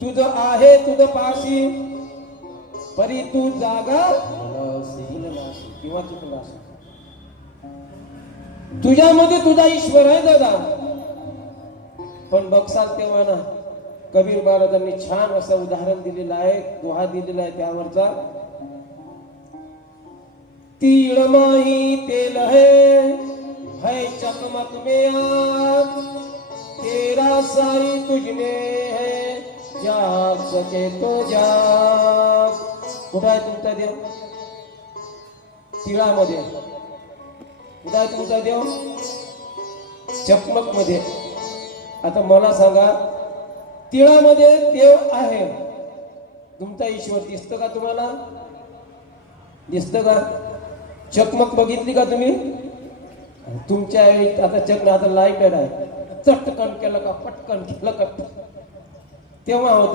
तुझ आहे तुझ पाशी परी तू जागा किंवा चुकलास तुझ्यामध्ये तुझा ईश्वर आहे दादा. पण बघसाल तेव्हा ना कबीर महाराजांनी छान असं उदाहरण दिलेलं आहे, दोहा दिलेला आहे त्यावरचा. तीळ माही तेल है चकमक में आग, तेरा साई तुझने है जाग सके तो जाग. कुठं आहे तुमचा देव? तिळामध्ये. कुठं आहे तुमचा देव? चकमक मध्ये. आता मला सांगा, तिळामध्ये देव आहे, तुमचा ईश्वर दिसतो का तुम्हाला? दिसतं का? चकमक बघितली का तुम्ही? तुमच्या आता चक्र आता लाईट आहे, चटकन केलं का पटकन केलं का तेव्हा होत